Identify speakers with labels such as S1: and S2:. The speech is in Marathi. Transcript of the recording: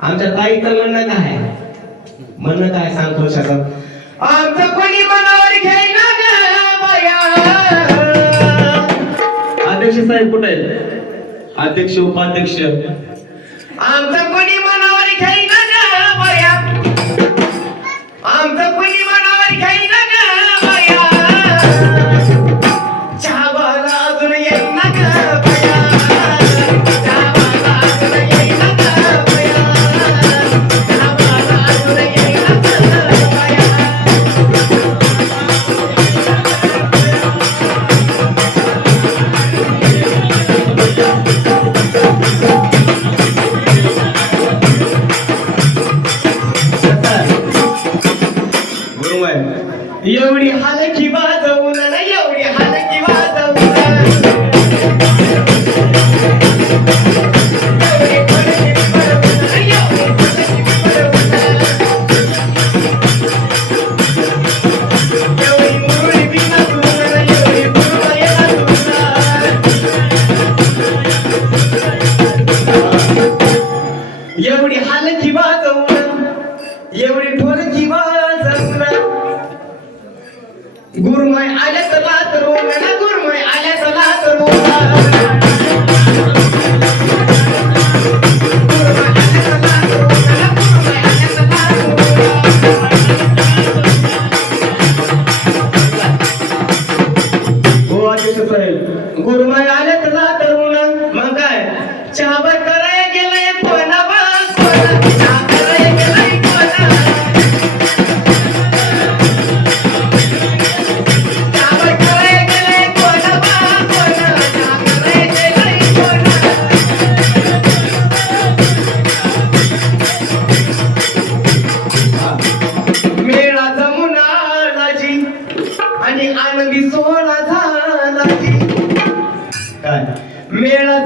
S1: आमच्या ताईचं म्हणणं काय? आहे म्हणणं काय सांगतो शकत आमचं कोणी मनावर अध्यक्ष साहेब कुठे आहेत? अध्यक्ष उपाध्यक्ष. आमचं कोणी एवढी हालकी वाजवून ना एवढी हालकी वाजवून एवढी फडकी फडवून एवढी फडकी फडवून. गुरमय आल्या चहा कराय गेले पण काय? मेळा